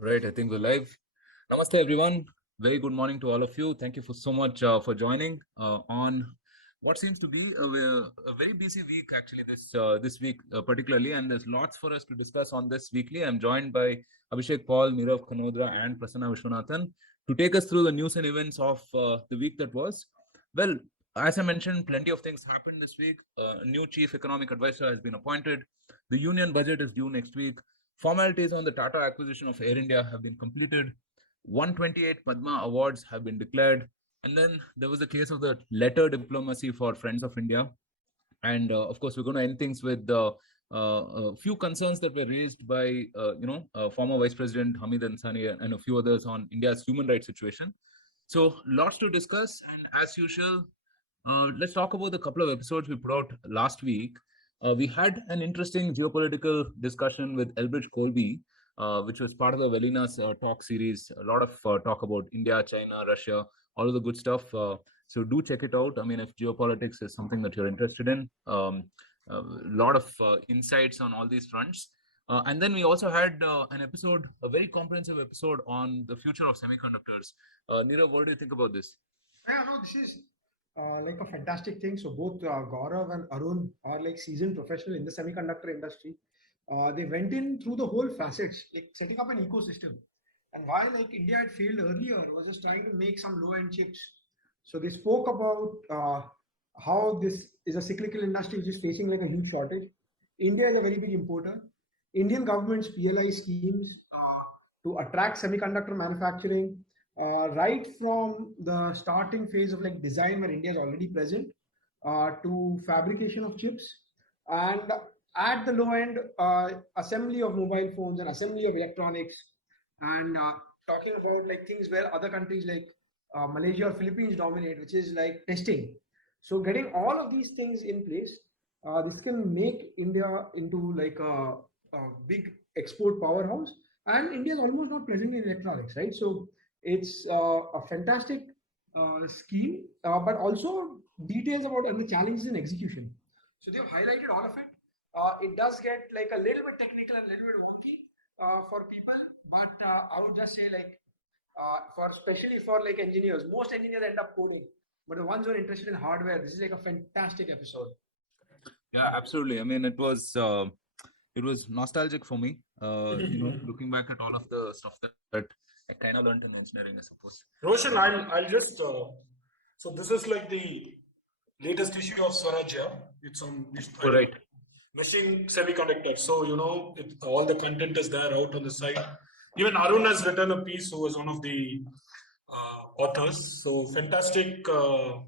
Right, I think we're live. Namaste, everyone. Very good morning to all of you. Thank you for so much for joining on what seems to be a very busy week, actually, this week particularly. And there's lots for us to discuss on this weekly. I'm joined by Abhishek Paul, Nirav Khanodra, and Prasanna Vishwanathan to take us through the news and events of the week that was. Well, as I mentioned, plenty of things happened this week. A new chief economic advisor has been appointed. The union budget is due next week. Formalities on the Tata acquisition of Air India have been completed. 128 Padma awards have been declared. And then there was the case of the letter diplomacy for Friends of India. And of course, we're going to end things with a few concerns that were raised by, former Vice President Hamid Ansari and a few others on India's human rights situation. So lots to discuss. And as usual, let's talk about the couple of episodes we put out last week. We had an interesting geopolitical discussion with Elbridge Colby, which was part of the Velina's talk series. A lot of talk about India, China, Russia, all of the good stuff. So do check it out. I mean, if geopolitics is something that you're interested in, a lot of insights on all these fronts. And then we also had an episode, a very comprehensive episode on the future of semiconductors. Nirav, what do you think about this? Yeah, no, this is like a fantastic thing. So both Gaurav and Arun are like seasoned professional in the semiconductor industry. They went in through the whole facets, like setting up an ecosystem. And while like India had failed earlier, was just trying to make some low-end chips. So they spoke about how this is a cyclical industry which is facing like a huge shortage. India is a very big importer. Indian government's PLI schemes to attract semiconductor manufacturing, right from the starting phase of like design where India is already present, to fabrication of chips, and at the low end, assembly of mobile phones and assembly of electronics, and talking about like things where other countries like Malaysia or Philippines dominate, which is like testing. So getting all of these things in place, this can make India into like a big export powerhouse. And India is almost not present in electronics, right? So it's a fantastic scheme, but also details about and the challenges in execution. So they've highlighted all of it. It does get like a little bit technical and a little bit wonky for people, but I would just say like for especially for like engineers, most engineers end up coding, but the ones who are interested in hardware, this is like a fantastic episode. Yeah, absolutely. I mean, it was nostalgic for me. Looking back at all of the stuff that I kind of learned in engineering, I suppose. Roshan, I'll just so this is like the latest issue of Swarajya. It's on Right. machine semiconductors. So all the content is there out on the site. Even Arun has written a piece who was one of the authors. So fantastic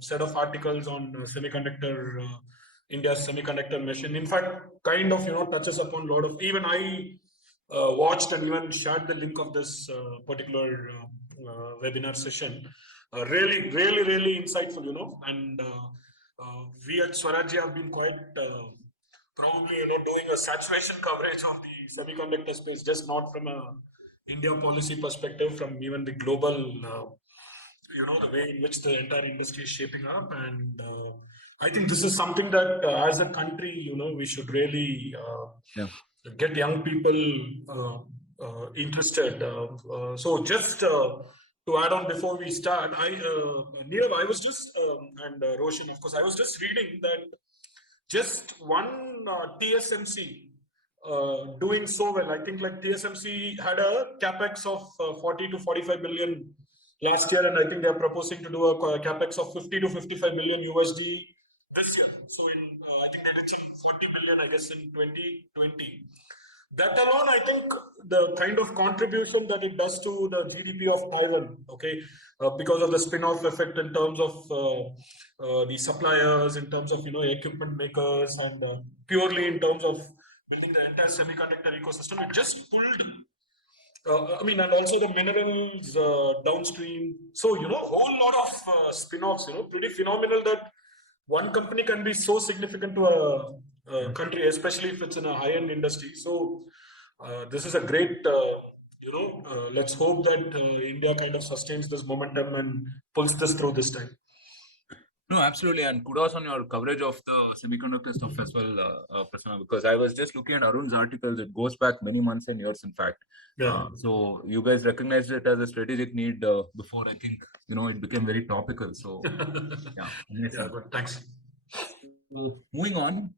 set of articles on semiconductor. India's semiconductor machine. In fact, kind of touches upon a lot of. Even I watched and even shared the link of this particular webinar session. Really, really, really insightful. And we at Swarajya have been quite probably doing a saturation coverage of the semiconductor space, just not from a India policy perspective, from even the global. The way in which the entire industry is shaping up, and I think this is something that as a country, we should really get young people interested. So just to add on before we start, Nirav, I was just, and Roshan, of course, I was just reading that just one TSMC doing so well. I think like TSMC had a capex of 40 to 45 billion last year, and I think they're proposing to do a capex of 50 to 55 million USD this year. So I think they did some 40 billion, I guess, in 2020. That alone, I think the kind of contribution that it does to the GDP of Taiwan, because of the spin-off effect in terms of the suppliers, in terms of equipment makers, and purely in terms of building the entire semiconductor ecosystem, it just pulled. And also the minerals downstream. So, whole lot of spin-offs, pretty phenomenal that one company can be so significant to a country, especially if it's in a high-end industry. So, this is a great, let's hope that India kind of sustains this momentum and pulls this through this time. No, absolutely, and kudos on your coverage of the semiconductor stuff as well, Prasanna, because I was just looking at Arun's articles. It goes back many months and years, in fact. Yeah. So you guys recognized it as a strategic need before I think it became very topical. So yeah, Yeah, amazing. but thanks. So, moving on.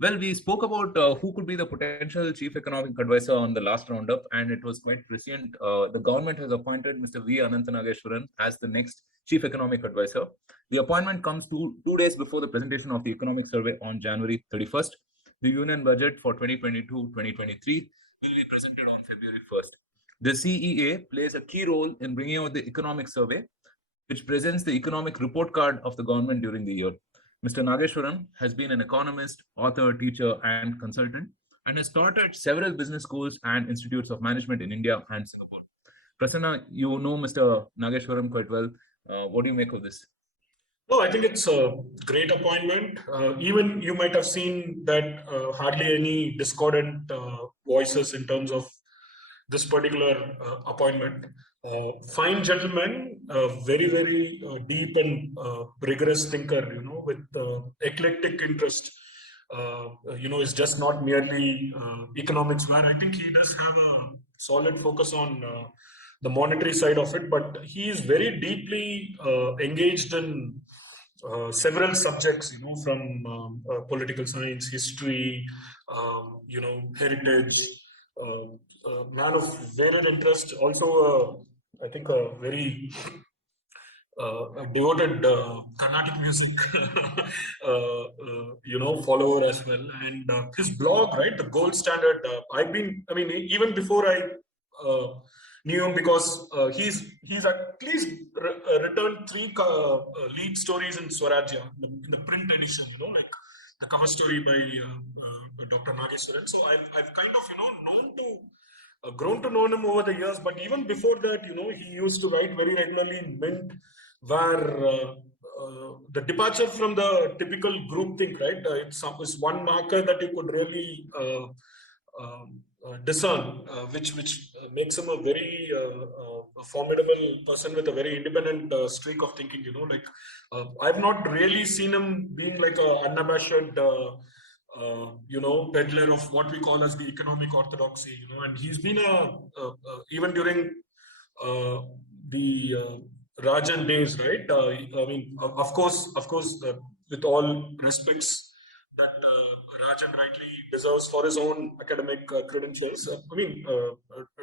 Well, we spoke about who could be the potential chief economic advisor on the last roundup, and it was quite prescient. The government has appointed Mr. V. Anantanageshwaran as the next chief economic advisor. The appointment comes 2 days before the presentation of the economic survey on January 31st. The union budget for 2022-2023 will be presented on February 1st. The CEA plays a key role in bringing out the economic survey, which presents the economic report card of the government during the year. Mr. Nageshwaran has been an economist, author, teacher, and consultant, and has taught at several business schools and institutes of management in India and Singapore. Prasanna, you know Mr. Nageshwaran quite well. What do you make of this? No, I think it's a great appointment. Even you might have seen that hardly any discordant voices in terms of this particular appointment. Fine gentleman, very, very deep and rigorous thinker, with eclectic interest. Is just not merely economics, where I think he does have a solid focus on the monetary side of it, but he is very deeply engaged in several subjects, from political science, history, heritage, man of varied interest, also, I think, a very a devoted Carnatic music, follower as well. And his blog, right, the gold standard. Even before I knew him, because he's at least returned three lead stories in Swarajya in the print edition. Like the cover story by Dr. Nageswaran. So I've kind of known to. Grown to know him over the years, but even before that, he used to write very regularly in Mint, where the departure from the typical group think, right? It's one marker that you could really discern, which makes him a very formidable person with a very independent streak of thinking. Like I've not really seen him being like a unabashed. Peddler of what we call as the economic orthodoxy, and he's been even during the Rajan days, right? Of course, with all respects that Rajan rightly deserves for his own academic credentials.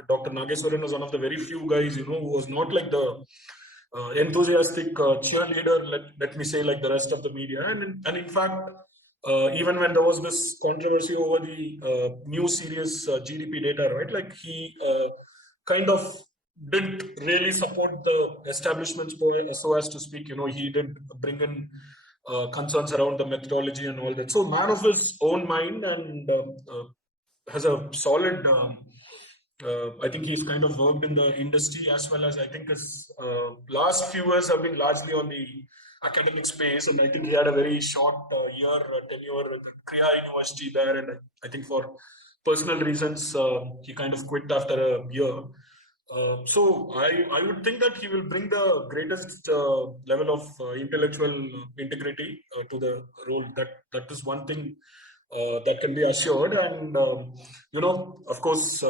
Dr. Nageswaran is one of the very few guys, who was not like the enthusiastic cheerleader, let me say, like the rest of the media. And in fact, even when there was this controversy over the new series GDP data, right? Like he kind of didn't really support the establishment's so as to speak. He did bring in concerns around the methodology and all that. So man of his own mind, and has a solid. I think he's kind of worked in the industry, as well as I think his last few years have been largely on the academic space, and I think he had a very short year tenure at Kriya University there, and I think for personal reasons he kind of quit after a year. So I would think that he will bring the greatest level of intellectual integrity to the role. That is one thing that can be assured, and of course,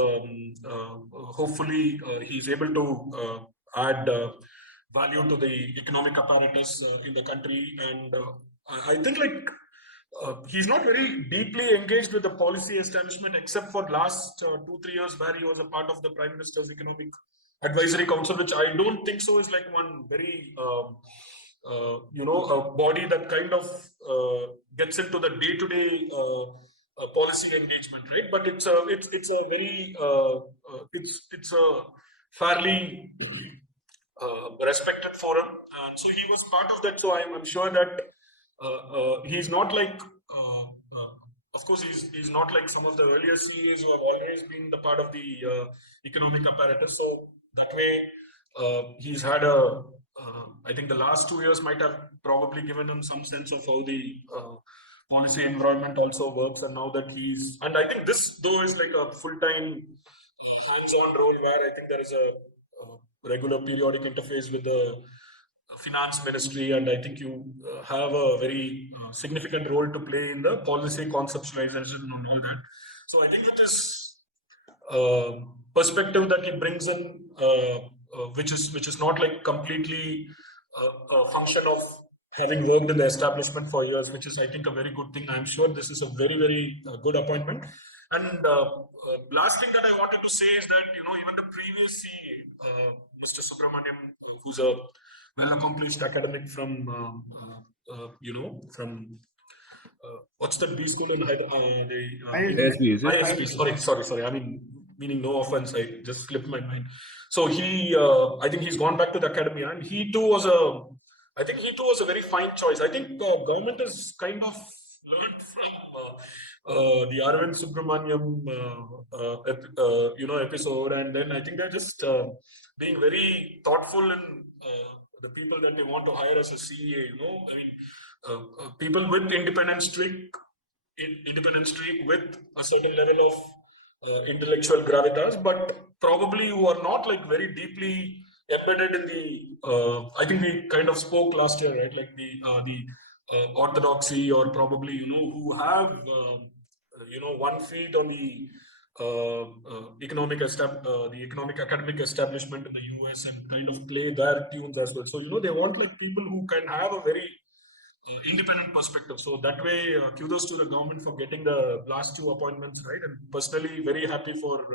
hopefully he's able to add value to the economic apparatus in the country, and I think like. He's not very deeply engaged with the policy establishment, except for last 2-3 years, where he was a part of the Prime Minister's Economic Advisory Council, which I don't think so is like one very a body that kind of gets into the day-to-day policy engagement, right? But it's a very it's a fairly respected forum, and so he was part of that. So I'm sure that he's not like, of course, he's not like some of the earlier CEOs who have always been the part of the economic apparatus. So that way, he's had I think the last 2 years might have probably given him some sense of how the policy environment also works. And now that and I think this though is like a full-time hands-on role, where I think there is a regular periodic interface with the finance ministry, and I think you have a very significant role to play in the policy conceptualization and all that. So I think it is perspective that he brings in, which is not like completely a function of having worked in the establishment for years, which is I think a very good thing. I'm sure this is a very very good appointment. And last thing that I wanted to say is that even the previous CA, Mr. Subramaniam, who's a well accomplished academic from from what's that B school in ISB. ISB. Sorry. I mean, meaning no offense, I just slipped my mind. So I think he's gone back to the academy, and I think he too was a very fine choice. I think government has kind of learned from the Arvind Subramaniam, episode, and then I think they're just being very thoughtful in the people that they want to hire as a CA. I mean, people with independent streak with a certain level of intellectual gravitas, but probably who are not like very deeply embedded in the. I think we kind of spoke last year, right? Like the orthodoxy, or probably who have 1 feet on the the economic academic establishment in the US, and kind of play their tunes as well. So they want like people who can have a very independent perspective. So that way, kudos to the government for getting the last 2 appointments right, and personally very happy for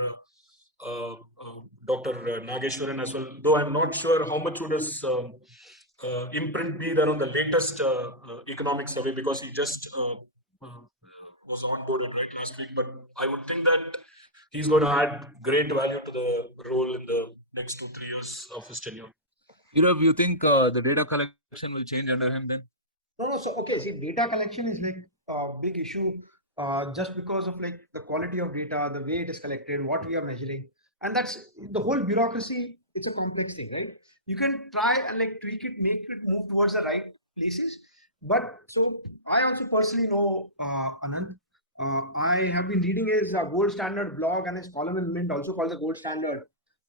Dr. Nageshwaran as well. Though I'm not sure how much would his imprint be there on the latest economic survey, because he just was onboarded right last week. But I would think that he's going to add great value to the role in the next 2-3 years of his tenure. You think the data collection will change under him then? No. So okay, see, data collection is like a big issue, just because of like the quality of data, the way it is collected, what we are measuring, and that's the whole bureaucracy. It's a complex thing, right? You can try and like tweak it, make it move towards the right places. But so I also personally know Anand. I have been reading his Gold Standard blog and his column in Mint, also called the Gold Standard,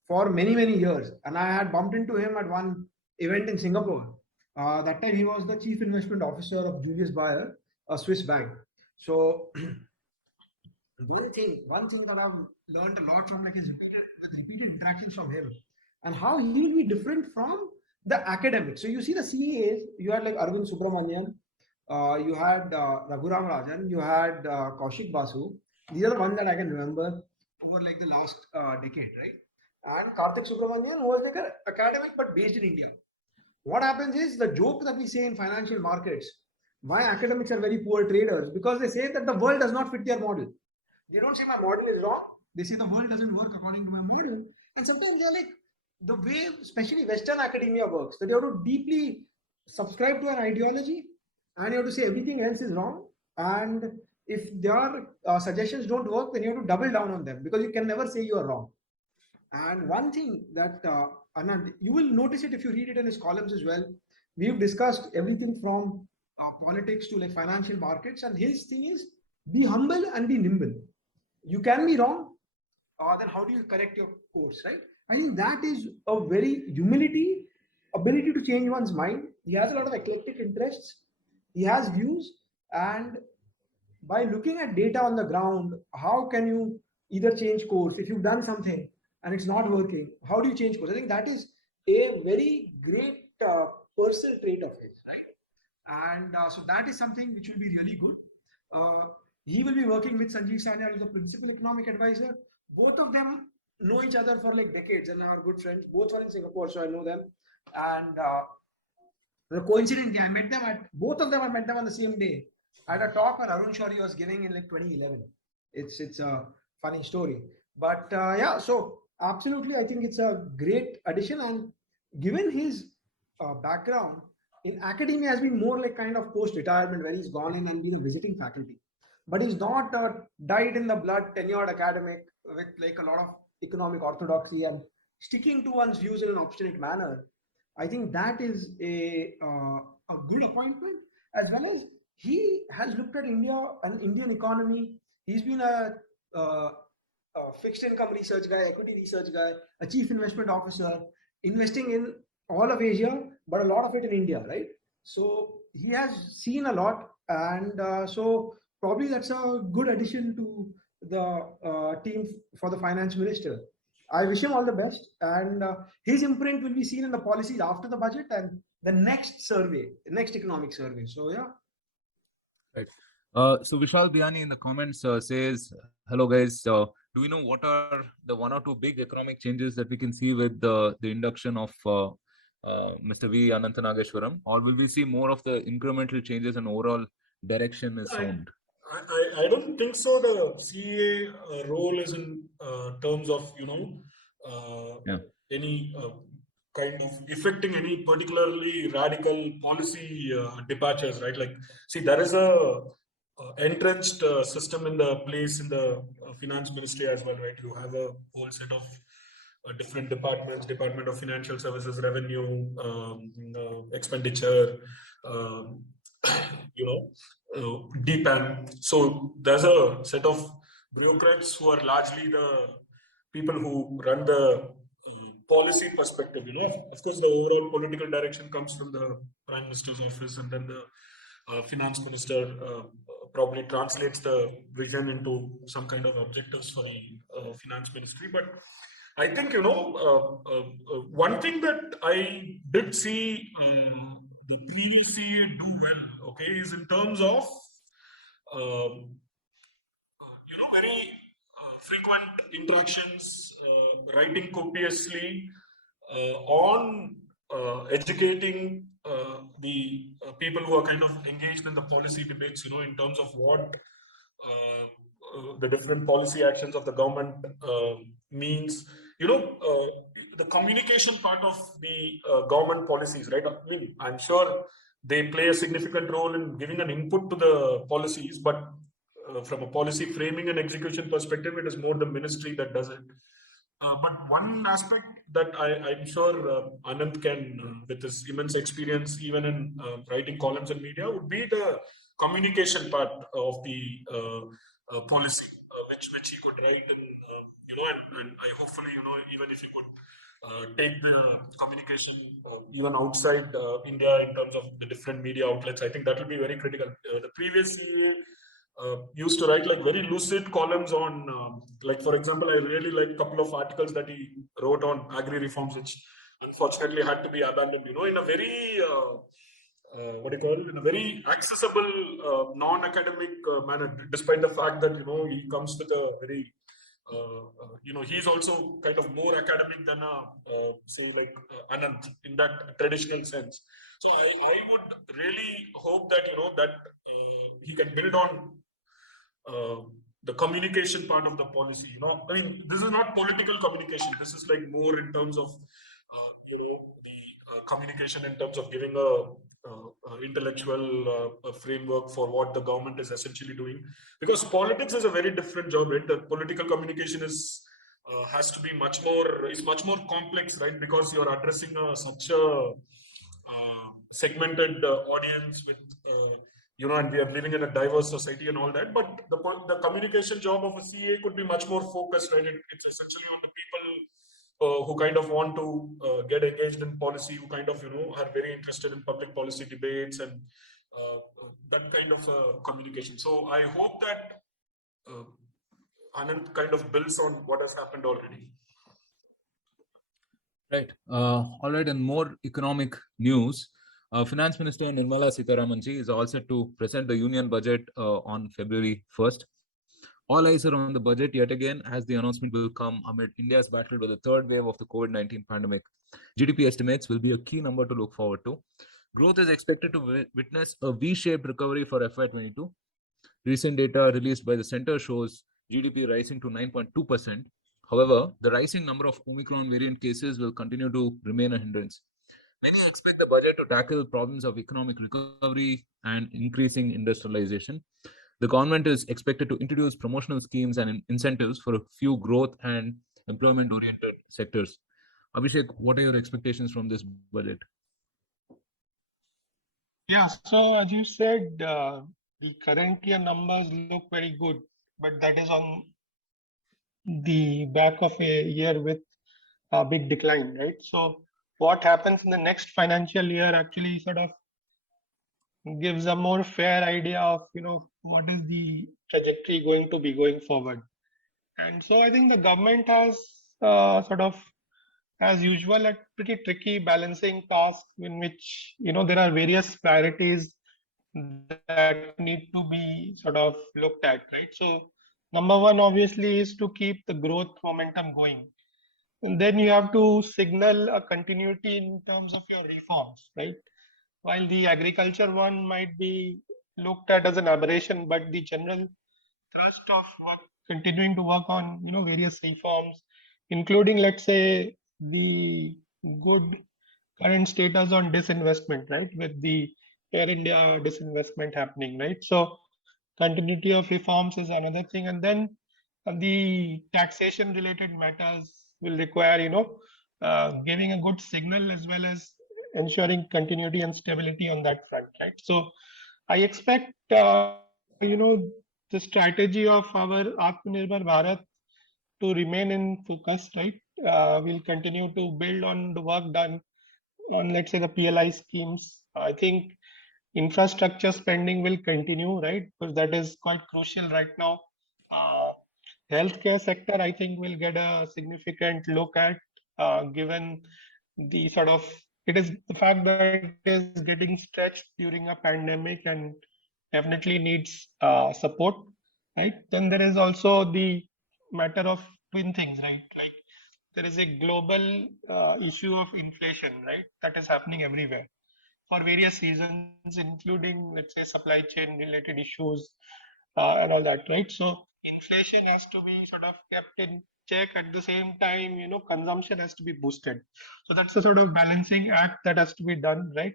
for many years. And I had bumped into him at one event in Singapore. That time he was the chief investment officer of Julius Baer, a Swiss bank. So one thing that I've learned a lot from like his repeated interactions from him, and how he will be different from the academics. So you see the CEAs, you had like Arvind Subramanian, you had Raghuram Rajan, you had Kaushik Basu. These are the ones that I can remember over like the last decade, right? And Karthik Subramanian, who was like an academic but based in India. What happens is the joke that we say in financial markets, why academics are very poor traders, because they say that the world does not fit their model. They don't say my model is wrong. They say the world doesn't work according to my model. And sometimes they're like, the way, especially Western academia works, that you have to deeply subscribe to an ideology, and you have to say everything else is wrong. And if their suggestions don't work, then you have to double down on them, because you can never say you are wrong. And one thing that Anand, you will notice it if you read it in his columns as well. We've discussed everything from politics to like financial markets, and his thing is be humble and be nimble. You can be wrong, then how do you correct your course, right? I think that is a very humility, ability to change one's mind. He has a lot of eclectic interests. He has views, and by looking at data on the ground, how can you either change course if you've done something and it's not working? How do you change course? I think that is a very great personal trait of his, right? And so that is something which will be really good. He will be working with Sanjeev Sanyal, who's the principal economic advisor. Both of them know each other for like decades and are good friends. Both are in Singapore, so I know them. And coincidentally, I met them at both of them. I met them on the same day at a talk where Arun Shourie was giving in like 2011. It's a funny story, but yeah. So absolutely, I think it's a great addition. And given his background in academia, has been more like kind of post-retirement, where he's gone in and been a visiting faculty, but he's not dyed in the blood tenured academic with like a lot of economic orthodoxy and sticking to one's views in an obstinate manner. I think that is a good appointment, as well as he has looked at India and Indian economy. He's been a fixed income research guy, equity research guy, a chief investment officer, investing in all of Asia, but a lot of it in India, right? So he has seen a lot, and so probably that's a good addition to the team for the finance minister. I wish him all the best, and his imprint will be seen in the policies after the budget and the next survey, next economic survey. So yeah. Right. So Vishal Biani in the comments says, "Hello guys. Do we know what are the one or two big economic changes that we can see with the induction of Mr. V. Anantanageshwaram, or will we see more of the incremental changes and overall direction is I, sound?" I don't think so. The CA role is in terms of Yeah. any kind of affecting any particularly radical policy departures, right? Like, see, there is a entrenched system in the place in the finance ministry as well, right? You have a whole set of different departments: Department of Financial Services, Revenue, Expenditure, um, you know, DPAM. So there's a set of bureaucrats who are largely the people who run the policy perspective. Of course, the overall political direction comes from the Prime Minister's office, and then the finance minister probably translates the vision into some kind of objectives for the finance ministry. But I think one thing that I did see the previous CA do well, okay, is in terms of um, very frequent interactions, writing copiously on educating the people who are kind of engaged in the policy debates, in terms of what the different policy actions of the government means. The communication part of the government policies, right? I mean, I'm sure they play a significant role in giving an input to the policies, but from a policy framing and execution perspective, it is more the ministry that does it. But one aspect that I'm sure Anand can, with his immense experience, even in writing columns in media, would be the communication part of the policy, which he could write, and I hopefully, even if he could take the communication even outside India in terms of the different media outlets, I think that will be very critical. The previous CA used to write like very lucid columns on, like, for example, I really like a couple of articles that he wrote on agri reforms, which unfortunately had to be abandoned, in a very, what do you call it, in a very accessible, non-academic manner, despite the fact that, he comes with a very, he's also kind of more academic than say like Anand in that traditional sense. So I would really hope that, that he can build on uh, the communication part of the policy. I mean, this is not political communication. This is like more in terms of, the communication in terms of giving a intellectual framework for what the government is essentially doing. Because politics is a very different job, right? The political communication is has to be much more complex, right? Because you're addressing such a segmented audience with and we are living in a diverse society and all that, but the communication job of a CA could be much more focused, right? It's essentially on the people who kind of want to get engaged in policy, who kind of are very interested in public policy debates and that kind of communication. So I hope that uh, Anand kind of builds on what has happened already. Right. All right. And more economic news. Finance Minister Nirmala Sitharaman ji is all set to present the union budget on February 1st. All eyes are on the budget yet again, as the announcement will come amid India's battle with the third wave of the COVID-19 pandemic. GDP estimates will be a key number to look forward to. Growth is expected to witness a V-shaped recovery for FY22. Recent data released by the center shows GDP rising to 9.2%. However, the rising number of Omicron variant cases will continue to remain a hindrance. Many expect the budget to tackle problems of economic recovery and increasing industrialization. The government is expected to introduce promotional schemes and incentives for a few growth and employment oriented sectors. Abhishek, what are your expectations from this budget? Yeah, so as you said, the current year numbers look very good, but that is on the back of a year with a big decline, right? So what happens in the next financial year actually sort of gives a more fair idea of what is the trajectory going to be going forward. And so I think the government has sort of, as usual, a pretty tricky balancing task in which there are various priorities that need to be sort of looked at, right? So number one obviously is to keep the growth momentum going, and then you have to signal a continuity in terms of your reforms, right? While the agriculture one might be looked at as an aberration, but the general thrust of work, continuing to work on various reforms, including, let's say, the good current status on disinvestment, right, with the Air India disinvestment happening, right? So continuity of reforms is another thing, and then the taxation related matters will require giving a good signal as well as ensuring continuity and stability on that front, right? So I expect the strategy of our Atmanirbhar Bharat to remain in focus, right? We'll continue to build on the work done on, let's say, the PLI schemes. I think infrastructure spending will continue, right? Because that is quite crucial right now. Uh, Healthcare sector, I think, will get a significant look at, given the sort of it is the fact that it is getting stretched during a pandemic and definitely needs support, right? Then there is also the matter of twin things, right? Like there is a global issue of inflation, right? That is happening everywhere for various reasons, including, let's say, supply chain related issues and all that, right? So inflation has to be sort of kept in check. At the same time, consumption has to be boosted. So that's the sort of balancing act that has to be done, right?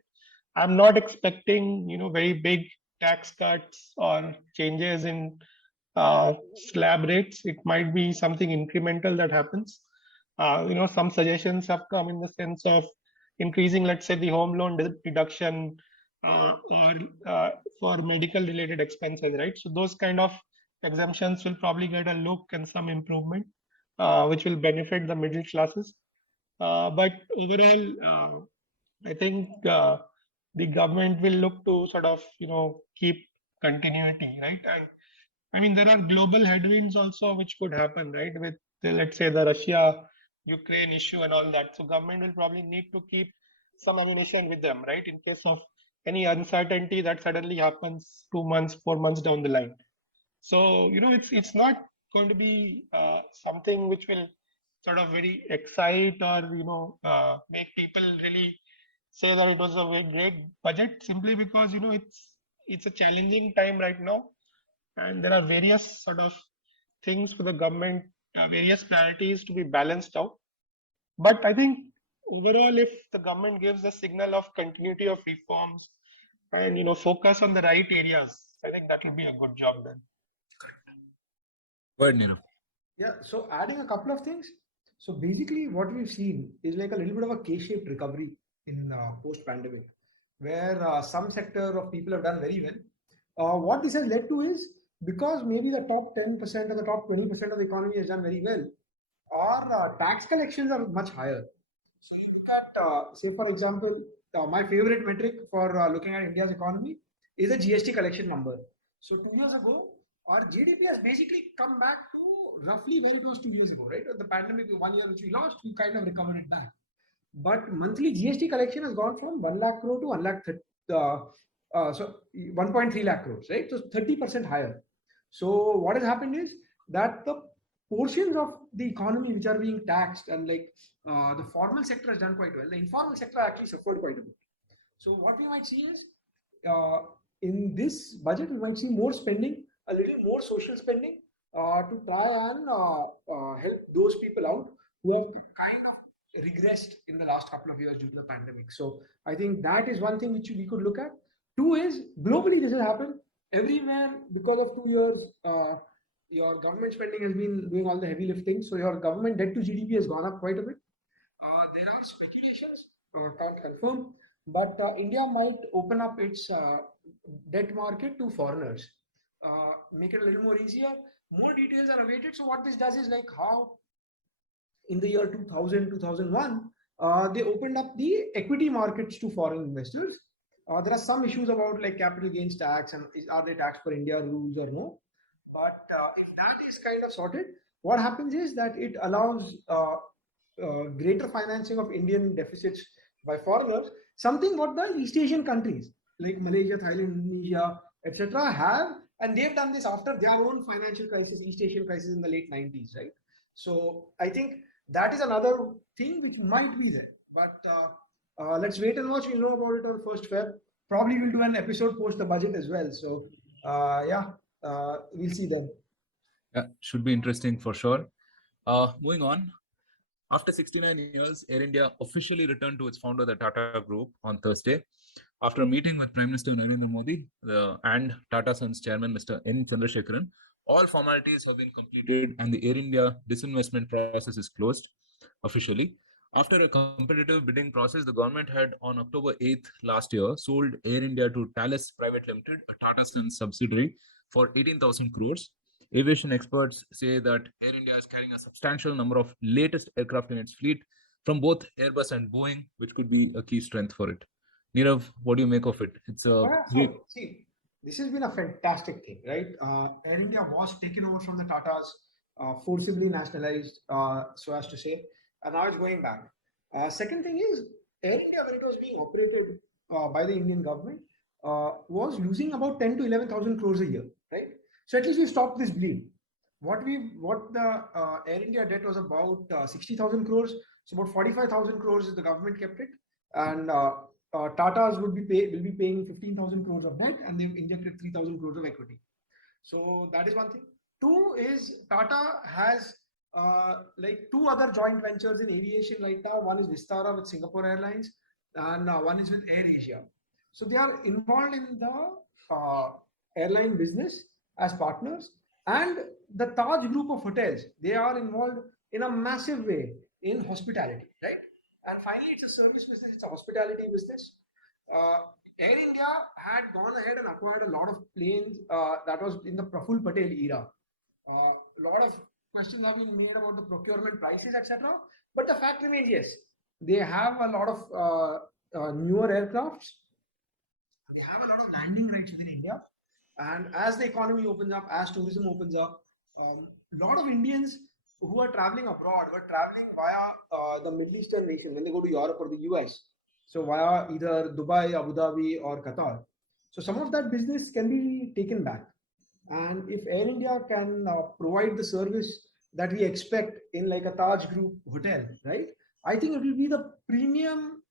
I'm not expecting, very big tax cuts or changes in slab rates. It might be something incremental that happens. Some suggestions have come in the sense of increasing, let's say, the home loan deduction or for medical related expenses, right? So those kind of exemptions will probably get a look and some improvement, which will benefit the middle classes. But overall, I think the government will look to sort of, keep continuity, right? And I mean, there are global headwinds also which could happen, right? With let's say the Russia Ukraine issue and all that. So government will probably need to keep some ammunition with them, right? In case of any uncertainty that suddenly happens 2 months, 4 months down the line. So it's not going to be something which will sort of very excite or make people really say that it was a very great budget, simply because it's a challenging time right now, and there are various sort of things for the government, various priorities to be balanced out. But I think overall, if the government gives a signal of continuity of reforms and focus on the right areas, I think that will be a good job done. Go ahead, Neerav. Yeah, so adding a couple of things. So basically, what we've seen is like a little bit of a K-shaped recovery in post-pandemic, where some sector of people have done very well. What this has led to is because maybe the top 10% or the top 20% of the economy has done very well, our tax collections are much higher. So you look at, say, for example, my favorite metric for looking at India's economy is the GST collection number. So 2 years ago, our GDP has basically come back to roughly very close to 2 years ago, right? The pandemic, 1 year which we lost, we kind of recovered it back. But monthly GST collection has gone from 1 lakh crore to 1 lakh, so 1.3 lakh crores, right? So 30% higher. So what has happened is that the portions of the economy which are being taxed and like the formal sector has done quite well. The informal sector actually suffered quite a bit. So what we might see is uh, in this budget we might see more spending, a little more social spending to try and help those people out who have kind of regressed in the last couple of years due to the pandemic. So I think that is one thing which we could look at. Two is globally this has happened everywhere because of 2 years. Your government spending has been doing all the heavy lifting, so your government debt to GDP has gone up quite a bit. There are speculations, can't confirm, but India might open up its debt market to foreigners, make it a little more easier. More details are awaited. So what this does is like how in the year 2000, 2001, they opened up the equity markets to foreign investors. There are some issues about like capital gains tax and are they taxed per India rules or no. But if that is kind of sorted, what happens is that it allows greater financing of Indian deficits by foreigners, something what the East Asian countries like Malaysia, Thailand, Indonesia, etc. have, and they've done this after their own financial crisis, East Asian crisis in the late 90s, right? So I think that is another thing which might be there. But let's wait and watch. We'll know about it on 1st Feb. Probably we'll do an episode post the budget as well. So we'll see then. Yeah, should be interesting for sure. Moving on. After 69 years, Air India officially returned to its founder, the Tata Group, on Thursday. After a meeting with Prime Minister Narendra Modi and Tata Sons Chairman Mr. N. Chandrasekaran, all formalities have been completed and the Air India disinvestment process is closed officially. After a competitive bidding process, the government had on October 8th last year sold Air India to Thales Private Limited, a Tata Sons subsidiary, for 18,000 crores. Aviation experts say that Air India is carrying a substantial number of latest aircraft in its fleet from both Airbus and Boeing, which could be a key strength for it. Nirav, what do you make of it? It's a great. So, see, this has been a fantastic thing, right? Air India was taken over from the Tatas, forcibly nationalized, so as to say, and now it's going back. Second thing is, Air India, when it was being operated by the Indian government, was losing about 10 to 11,000 crores a year, right? So at least we stopped this bleed. What the Air India debt was about 60,000 crores, so about 45,000 crores the government kept it, and Tata's will be paying 15,000 crores of debt, and they've injected 3,000 crores of equity. So that is one thing. Two is Tata has like two other joint ventures in aviation right now. One is Vistara with Singapore Airlines, and one is with Air Asia. So they are involved in the airline business as partners, and the Taj Group of hotels. They are involved in a massive way in hospitality, right? And finally, it's a service business. It's a hospitality business. Uh, Air India had gone ahead and acquired a lot of planes that was in the Praful Patel era. A lot of questions have been made about the procurement prices, etc. But the fact remains, yes, they have a lot of newer aircrafts. They have a lot of landing rights within India. And as the economy opens up, as tourism opens up, a lot of Indians who are traveling abroad were traveling via the Middle Eastern nation when they go to Europe or the US. So via either Dubai, Abu Dhabi, or Qatar. So some of that business can be taken back. And if Air India can provide the service that we expect in like a Taj Group hotel, right? I think it will be the premium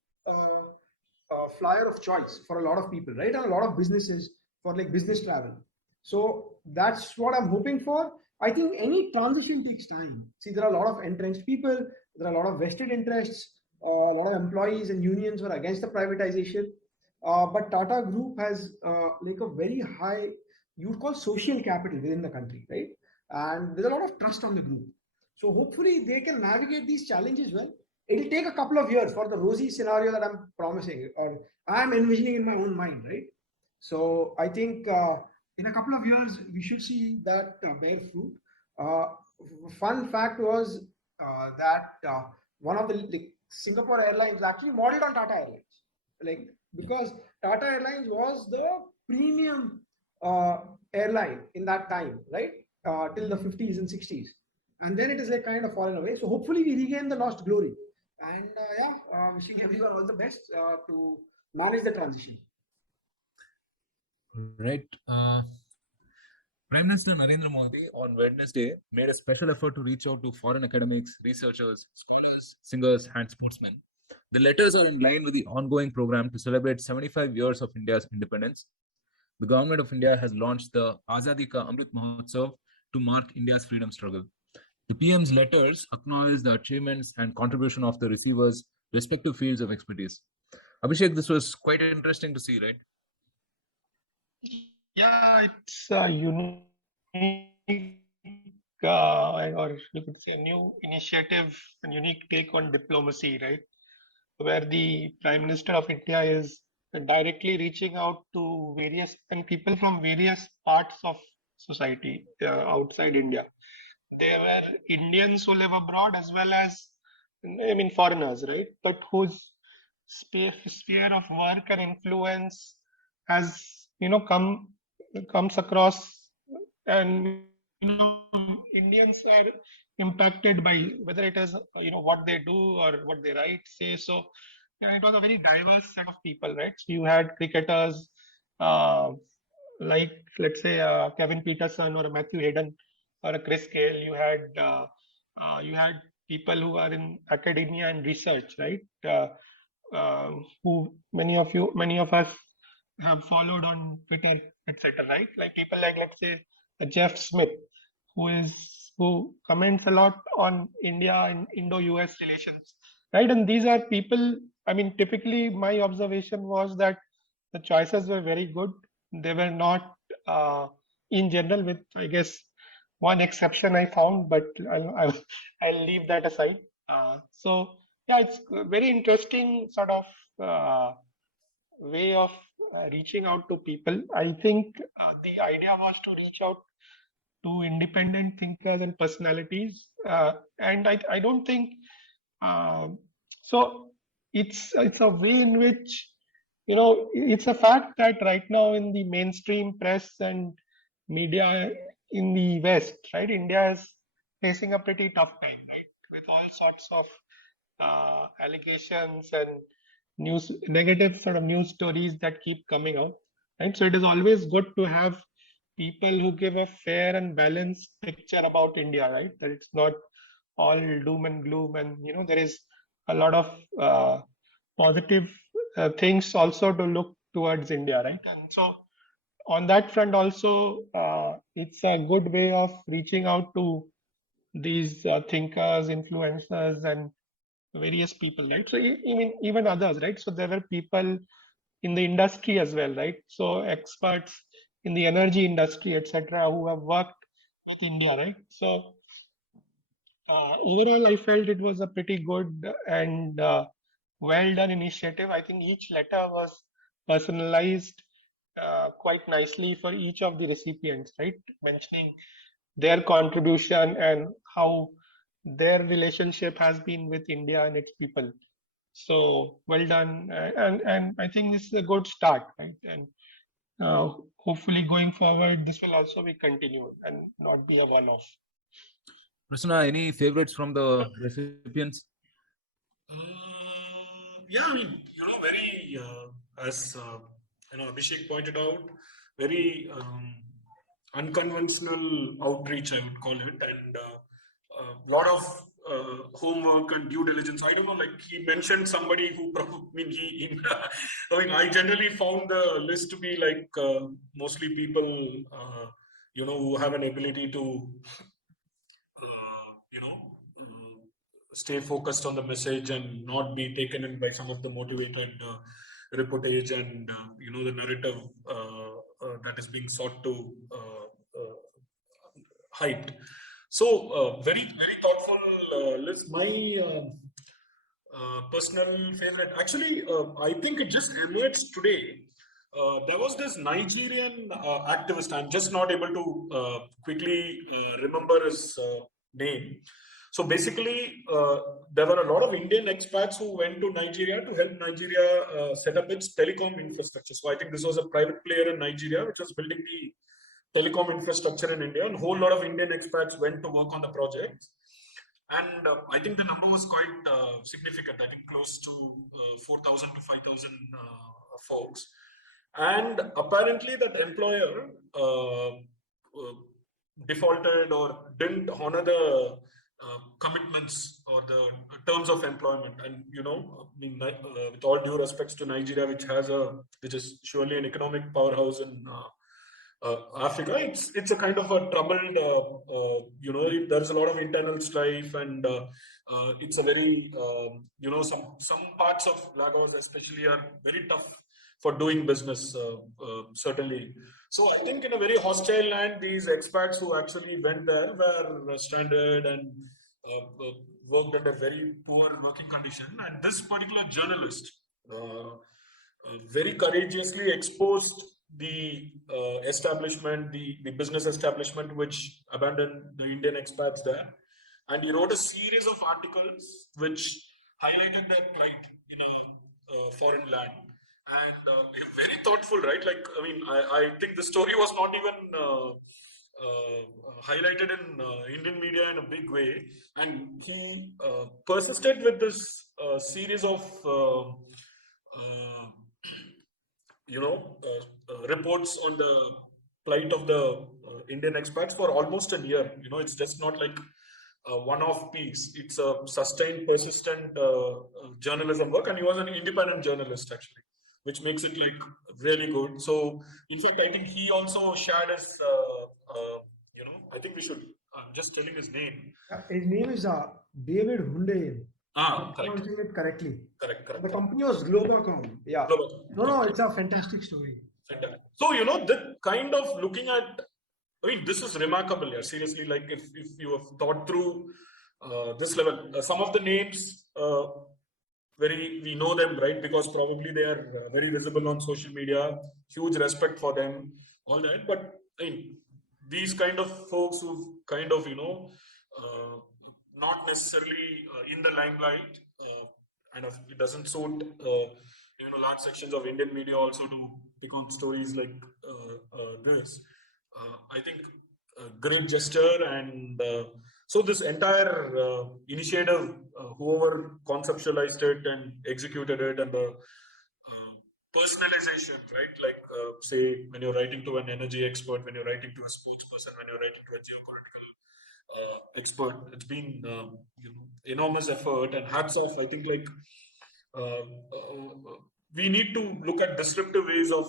flyer of choice for a lot of people, right? And a lot of businesses for like business travel. So that's what I'm hoping for. I think any transition takes time. See, there are a lot of entrenched people, there are a lot of vested interests, a lot of employees and unions were against the privatization. But Tata Group has like a very high, you would call social capital within the country, right? And there's a lot of trust on the group. So hopefully they can navigate these challenges well. It'll take a couple of years for the rosy scenario that I'm promising or I'm envisioning in my own mind, right? So I think in a couple of years we should see that bear fruit. Uh, Fun fact was that one of the Singapore Airlines actually modeled on Tata Airlines, like because Tata Airlines was the premium uh, airline in that time, right? Till the 50s and 60s, and then it is like kind of fallen away. So hopefully we regain the lost glory. And wishing everyone all the best to manage the transition. Right. Prime Minister Narendra Modi on Wednesday made a special effort to reach out to foreign academics, researchers, scholars, singers, and sportsmen. The letters are in line with the ongoing program to celebrate 75 years of India's independence. The government of India has launched the Azadi Ka Amrit Mahotsav to mark India's freedom struggle. The PM's letters acknowledge the achievements and contribution of the receivers' respective fields of expertise. Abhishek, this was quite interesting to see, right? Yeah, it's a unique, or you could say a new initiative and unique take on diplomacy, right? Where the Prime Minister of India is directly reaching out to various and people from various parts of society outside India. There were Indians who live abroad as well as I mean foreigners, right? But whose sphere of work and influence has comes across, and Indians are impacted by whether it is what they do or what they write, say. So yeah, it was a very diverse set of people, right? So you had cricketers, uh, like let's say Kevin Peterson or a Matthew Hayden or a Chris Gale. You had people who are in academia and research, right? Who many of us have followed on Twitter, etc. Right? Like people like, let's say, Jeff Smith, who comments a lot on India and Indo-US relations, right? And these are people. I mean, typically, my observation was that the choices were very good. They were not, in general, with I guess one exception I found, but I'll leave that aside. So yeah, it's a very interesting sort of uh, way of reaching out to people. I think the idea was to reach out to independent thinkers and personalities, and I don't think um, so. It's a way in which it's a fact that right now in the mainstream press and media in the West, right, India is facing a pretty tough time, right, with all sorts of allegations and negative sort of news stories that keep coming out, right? So it is always good to have people who give a fair and balanced picture about India, right? That it's not all doom and gloom, and there is a lot of positive things also to look towards India, right? And so on that front also, it's a good way of reaching out to these thinkers, influencers, and various people, right? So even others, right? So there were people in the industry as well, right? So experts in the energy industry, etc., who have worked with India, right? So overall, I felt it was a pretty good and well done initiative. I think each letter was personalized quite nicely for each of the recipients, right? Mentioning their contribution and how their relationship has been with India and its people. So well done, and I think this is a good start, right? And hopefully going forward, this will also be continued and not be a one-off. Prasanna, any favorites from the recipients? Yeah, I mean, very as Abhishek pointed out, very unconventional outreach, I would call it, and a lot of homework and due diligence. I don't know, like he mentioned somebody who probably, I mean, I mean, I generally found the list to be like mostly people, who have an ability to stay focused on the message and not be taken in by some of the motivated reportage and the narrative that is being sought to hyped. So very very thoughtful list. My personal favorite, actually, I think it just emerged today. There was this Nigerian activist. I'm just not able to quickly remember his name. So basically, there were a lot of Indian expats who went to Nigeria to help Nigeria set up its telecom infrastructure. So I think this was a private player in Nigeria which was building the telecom infrastructure in India, and a whole lot of Indian expats went to work on the project. And I think the number was quite significant. I think close to 4,000 to 5,000 folks. And apparently, that employer defaulted or didn't honor the commitments or the terms of employment. And I mean, with all due respects to Nigeria, which is surely an economic powerhouse in Africa, it's a kind of a troubled, there's a lot of internal strife, and it's a very, some parts of Lagos especially are very tough for doing business, certainly. So I think in a very hostile land, these expats who actually went there were stranded and worked under very poor working condition. And this particular journalist very courageously exposed the establishment, the business establishment, which abandoned the Indian expats there, and he wrote a series of articles which highlighted their plight in a foreign land. And very thoughtful, right? Like, I mean, I think the story was not even highlighted in Indian media in a big way, and he persisted with this series of uh, reports on the plight of the Indian expats for almost a year. It's just not like a one-off piece. It's a sustained, persistent journalism work, and he was an independent journalist actually, which makes it like really good. So, in fact, I think he also shared his. I think we should. I'm just telling his name. His name is David Hunde. Correct. Pronouncing it correctly. Correct. The company was Globacom. Yeah. No, it's a fantastic story. So, the kind of looking at, I mean, this is remarkable. Yeah, seriously, like if you have thought through this level, some of the names, we know them, right? Because probably they are very visible on social media, huge respect for them, all that. But I mean, these kind of folks who've kind of, not necessarily in the limelight, and it doesn't suit, large sections of Indian media also to pick on stories like this. I think a great gesture, and so this entire initiative, whoever conceptualized it and executed it, and the personalization, right? Like, say, when you're writing to an energy expert, when you're writing to a sports person, when you're writing to a geopolitical expert, it's been enormous effort, and hats off. I think like we need to look at disruptive ways of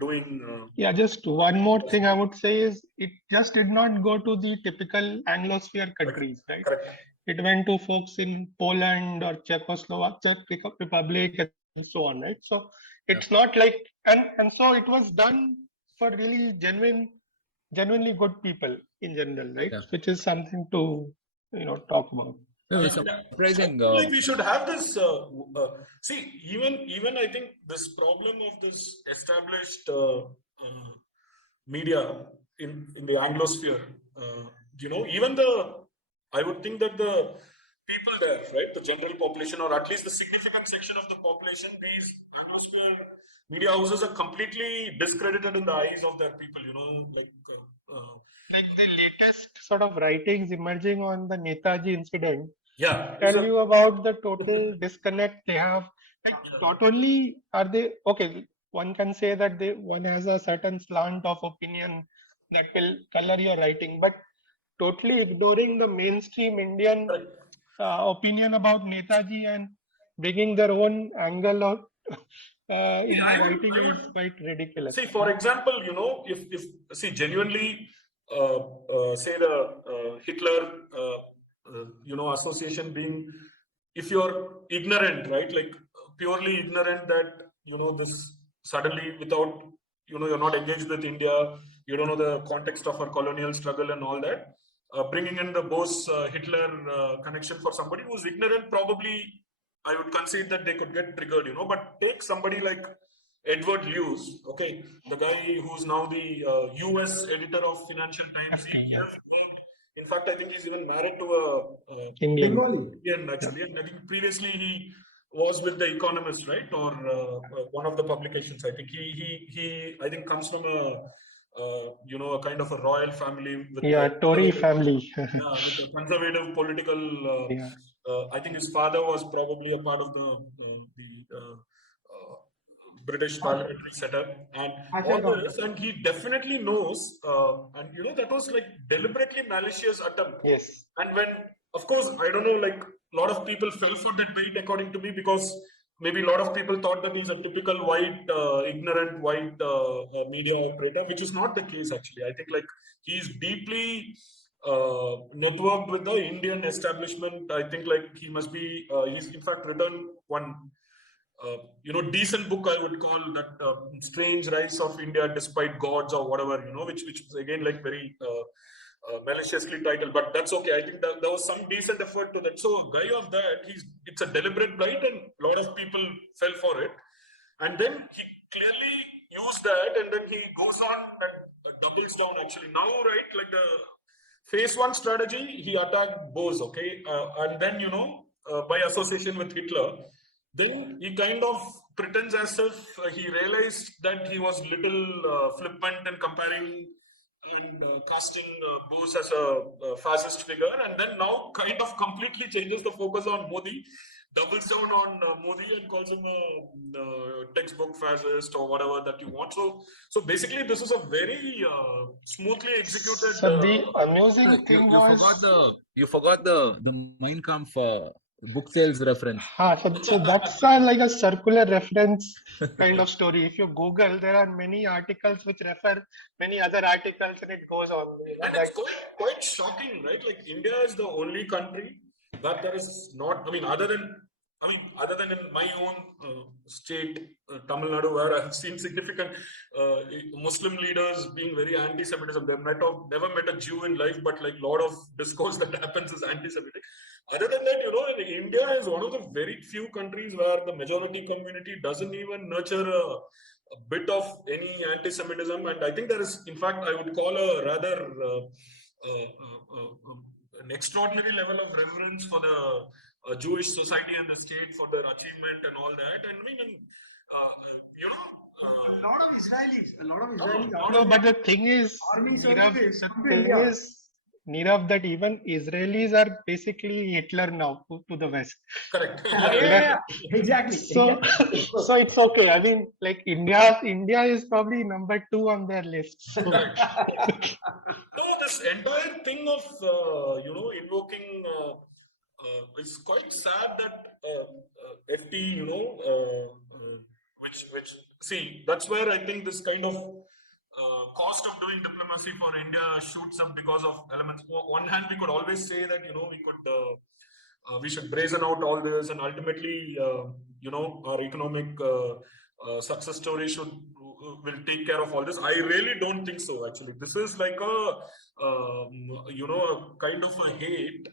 doing. Yeah, just one more thing I would say is it just did not go to the typical Anglosphere countries, right? Correct. It went to folks in Poland or Czechoslovakia, Czech Republic, and so on, right? So it's not like, and so it was done for really genuinely good people in general, right? Yeah. Which is something to talk about. Surprising. Like we should have this. See, even I think this problem of this established media in the Anglosphere. Even I would think that the people there, right, the general population, or at least the significant section of the population, these Anglosphere media houses are completely discredited in the eyes of their people. Like the latest sort of writings emerging on the Netaji incident Yeah, tell you about the total disconnect they have. Like, not only are they okay, one can say that one has a certain slant of opinion that will color your writing, but totally ignoring the mainstream Indian opinion about Netaji and bringing their own angle out in the writing is quite ridiculous. See, for example, if see genuinely, say the Hitler, association being, if you're ignorant, right, like purely ignorant that this suddenly without you're not engaged with India, you don't know the context of our colonial struggle and all that. Bringing in the Bose Hitler connection for somebody who's ignorant, probably I would concede that they could get triggered, but take somebody like Edward Lewis, okay, the guy who's now the US editor of Financial Times. In fact, I think he's even married to a Indian. actually. And I think previously he was with The Economist, right, or one of the publications. I think he I think comes from a a kind of a royal family with Tory family. with a conservative political. I think his father was probably a part of the British parliamentary setup and all this, and he definitely knows, and that was like deliberately malicious attempt. Yes. And when, of course, I don't know, like a lot of people fell for that bait, according to me, because maybe a lot of people thought that he's a typical white, ignorant white media operator, which is not the case actually. I think like he's deeply networked with the Indian establishment. I think like he must be. He's in fact written one. Decent book, I would call that Strange Rise of India Despite Gods or whatever, which is again like very maliciously titled, but that's okay. I think that there was some decent effort to that. So, a guy of that, it's a deliberate blight, and a lot of people fell for it. And then he clearly used that, and then he goes on and doubles down. Actually, now, right, like phase one strategy, he attacked Bose, okay, and then by association with Hitler, then he kind of pretends as if he realized that he was little flippant in comparing and casting Bose as a fascist figure, and then now kind of completely changes the focus on Modi, doubles down on Modi and calls him a textbook fascist or whatever that you want. So basically, this is a very smoothly executed. So the amusing thing was, you forgot the Mein Kampf book sales reference. so that's like a circular reference kind of story. If you Google, there are many articles which refer many other articles, and it goes on. And it's quite shocking, right? Like India is the only country that there is not. Other than in my own state, Tamil Nadu, where I have seen significant Muslim leaders being very anti-Semitism. They might have never met a Jew in life, but like a lot of discourse that happens is anti-Semitic. Other than that, India is one of the very few countries where the majority community doesn't even nurture a bit of any anti-Semitism, and I think there is, in fact, I would call a rather an extraordinary level of reverence for the Jewish society and the state for their achievement and all that. And I mean, a lot of Israelis. No, but the thing is, Army Nirav, services the come to thing India. is, Nirav, that even Israelis are basically Hitler now to the West. correct. Yeah, exactly. So, so it's okay. I mean, like India is probably number 2 on their list. So, No, this entire thing of invoking it's quite sad that FT, which see, that's where I think this kind of cost of doing diplomacy for India shoots up because of elements. On one hand, we could always say that we should brazen out all this, and ultimately, our economic success story will take care of all this. I really don't think so. Actually, this is like a kind of a hate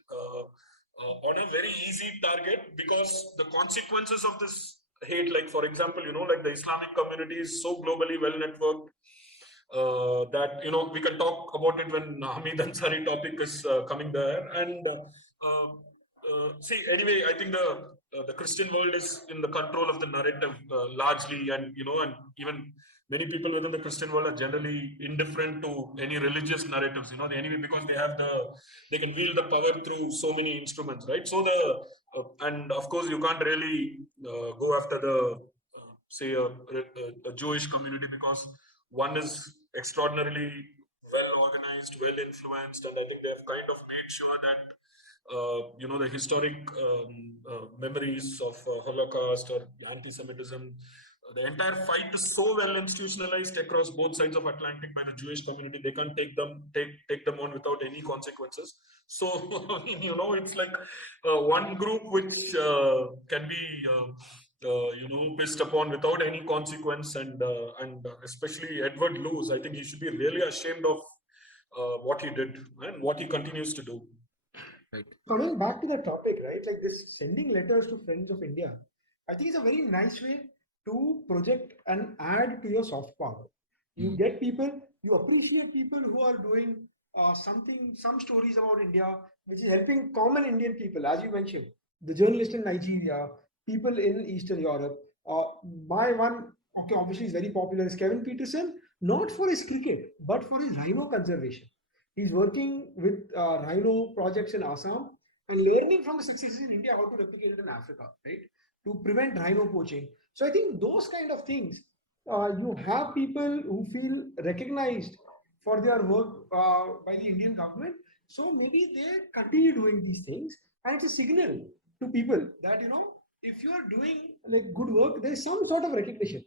on a very easy target, because the consequences of this hate, like for example, like the Islamic community is so globally well networked that we can talk about it when Hamid Ansari topic is coming there. And see, anyway, I think the Christian world is in the control of the narrative largely, and and even many people within the Christian world are generally indifferent to any religious narratives. Anyway, because they can wield the power through so many instruments, right? So and of course you can't really go after the say a Jewish community, because one is extraordinarily well organized, well influenced, and I think they have kind of made sure that the historic memories of Holocaust or anti-Semitism, the entire fight is so well institutionalized across both sides of Atlantic by the Jewish community. They can't take them on without any consequences. So it's like one group which can be pissed upon without any consequence, and especially Edward Luce. I think he should be really ashamed of what he did and what he continues to do. Right. Coming back to the topic, right? Like this sending letters to friends of India, I think it's a very nice way to project and add to your soft power. You get people, you appreciate people who are doing some stories about India, which is helping common Indian people, as you mentioned, the journalist in Nigeria, people in Eastern Europe. My one, okay, obviously is very popular, is Kevin Peterson, not for his cricket, but for his rhino conservation. He's working with rhino projects in Assam and learning from the successes in India how to replicate it in Africa, right? To prevent rhino poaching. So I think those kind of things, you have people who feel recognized for their work by the Indian government. So maybe they continue doing these things, and it's a signal to people that if you are doing like good work, there is some sort of recognition.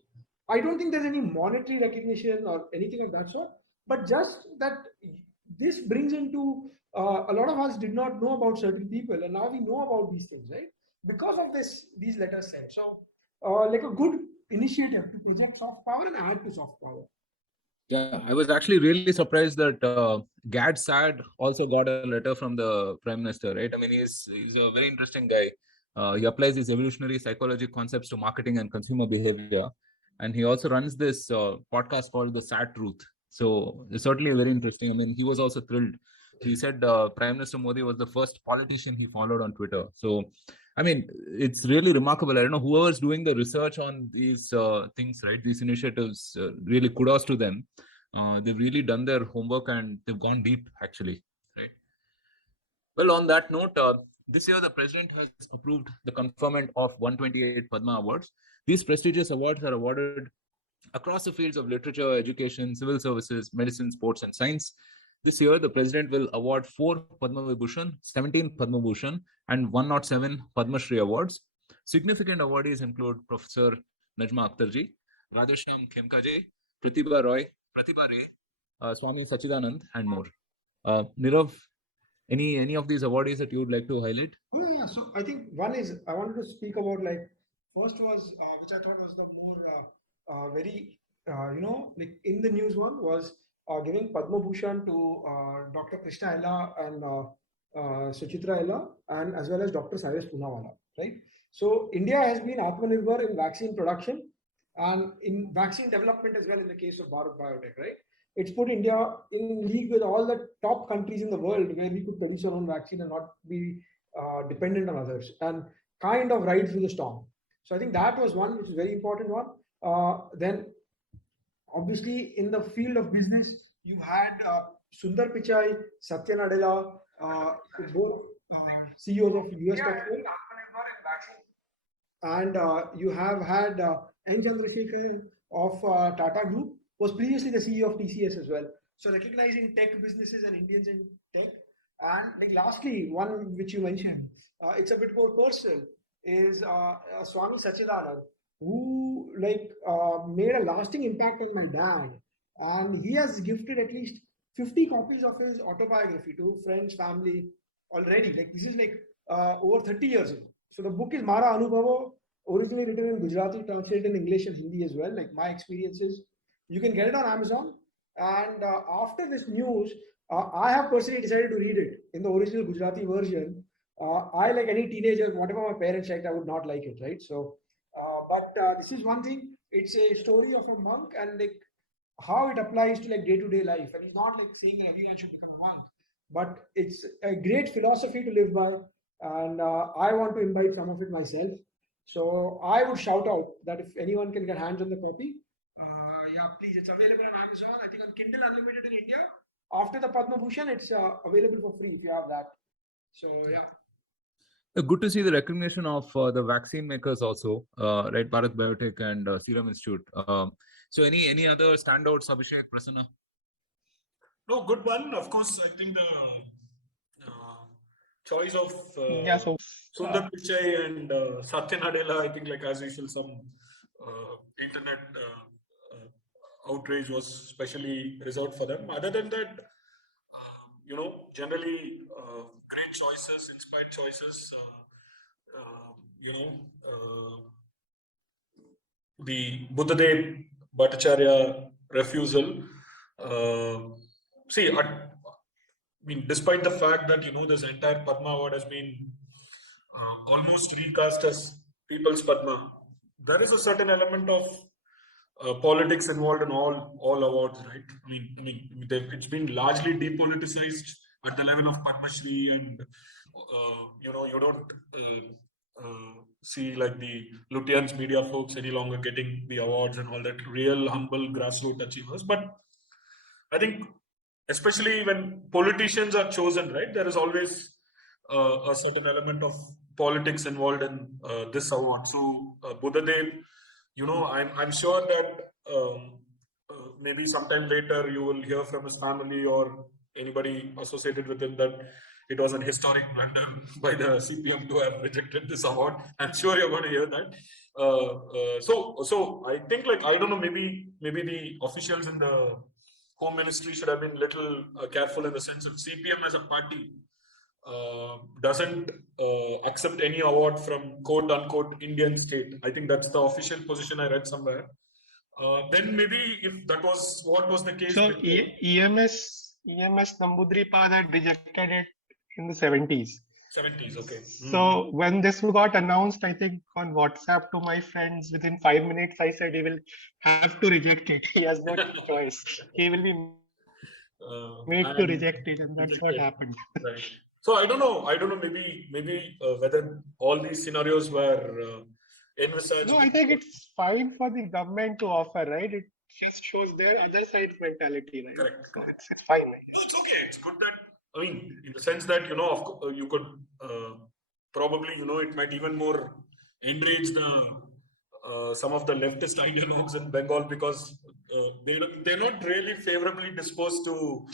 I don't think there's any monetary recognition or anything of that sort, but just that this brings into a lot of us did not know about certain people, and now we know about these things, right? Because of these letters sent. So, like a good initiative to project soft power and add to soft power. Yeah, I was actually really surprised that Gad Sad also got a letter from the Prime Minister, right? I mean, he's a very interesting guy. He applies these evolutionary psychology concepts to marketing and consumer behavior. And he also runs this podcast called The Sad Truth. So it's certainly very interesting. I mean, he was also thrilled He said Prime Minister Modi was the first politician he followed on Twitter. So, I mean, it's really remarkable. I don't know whoever's doing the research on these things, right? These initiatives, really kudos to them. They've really done their homework and they've gone deep, actually, right? Well, on that note, this year the president has approved the conferment of 128 Padma Awards. These prestigious awards are awarded across the fields of literature, education, civil services, medicine, sports, and science. This year, the president will award 4 Padma Vibhushan, 17 Padma Bhushan, and 107 Padma Shri awards. Significant awardees include Professor Najma Akhtarji, Radhasham Khemkaji, Pratibha Ray, Swami Sachidanand, and more. Nirav, any of these awardees that you would like to highlight? Yeah, so I think one is I wanted to speak about like first was which I thought was the more very like in the news one was giving Padma Bhushan to Dr. Krishna Ella and Suchitra Ella and as well as Dr. Cyrus Poonawalla, right? So India has been Atmanirbhar in vaccine production and in vaccine development as well in the case of Bharatvaarta, right? It's put India in league with all the top countries in the world where we could produce our own vaccine and not be dependent on others and kind of ride through the storm. So I think that was one which is very important one. Then obviously in the field of business, you had Sundar Pichai, Satya Nadella, both CEOs of US Textile, and you have had N. Chandrasekhar of Tata Group, was previously the CEO of TCS as well. So recognizing tech businesses and Indians in tech. And like lastly, one which you mentioned, it's a bit more personal, is Swami Sachidanand, who made a lasting impact on my dad. And he has gifted at least 50 copies of his autobiography to friends, family already. Like this is like over 30 years ago. So the book is Mara Anubhavo, originally written in Gujarati, translated in English and Hindi as well, like my experiences. You can get it on Amazon. And after this news, I have personally decided to read it in the original Gujarati version. I, like any teenager, whatever my parents liked, I would not like it, right? So, but this is one thing. It's a story of a monk and like how it applies to like day-to-day life. And he's not like saying that everyone should become a monk, but it's a great philosophy to live by. And I want to imbibe some of it myself. So I would shout out that if anyone can get hands on the copy, yeah, please. It's available on Amazon. I think on Kindle Unlimited in India. After the Padma Bhushan, it's available for free if you have that. So yeah. Good to see the recognition of the vaccine makers also, right? Bharat Biotech and Serum Institute. So any other standouts, Abhishek, Prasanna? No, good one. Of course, I think the choice of Sundar Pichai and Satya Nadella, I think, like as usual, some internet outrage was specially reserved for them. Other than that, generally great choices, inspired choices. The Buddhadev Bhattacharya refusal. See, I mean, despite the fact that this entire Padma Award has been almost recast as People's Padma, there is a certain element of politics involved in all awards, right? I mean, it's been largely depoliticized at the level of Padma Shri, and you don't see like the Lutyens media folks any longer getting the awards and all that, real humble grassroots achievers. But I think, especially when politicians are chosen, right, there is always a certain element of politics involved in this award. So Buddhadev, I'm sure that maybe sometime later you will hear from his family or anybody associated with him that it was an historic blunder by the CPM to have rejected this award. I'm sure you're going to hear that. So I think, like, I don't know, maybe the officials in the Home Ministry should have been little careful in the sense of CPM as a party doesn't accept any award from quote unquote Indian state. I think that's the official position I read somewhere. Then maybe if that was what was the case. So EMS Nambudripad had rejected it in the 70s. 70s, okay. So when this got announced, I think on WhatsApp to my friends, within 5 minutes, I said he will have to reject it. He has no choice. He will be Made to and reject it, and that's what rejected. happened. Right. So I don't know. Maybe whether all these scenarios were envisaged. No, I think it's fine for the government to offer, right? It just shows their other side mentality, right? Correct. So it's fine, I No, guess. it's okay. It's good that, I mean, in the sense that, you could probably, it might even more enrage some of the leftist ideologues in Bengal, because they're not really favorably disposed to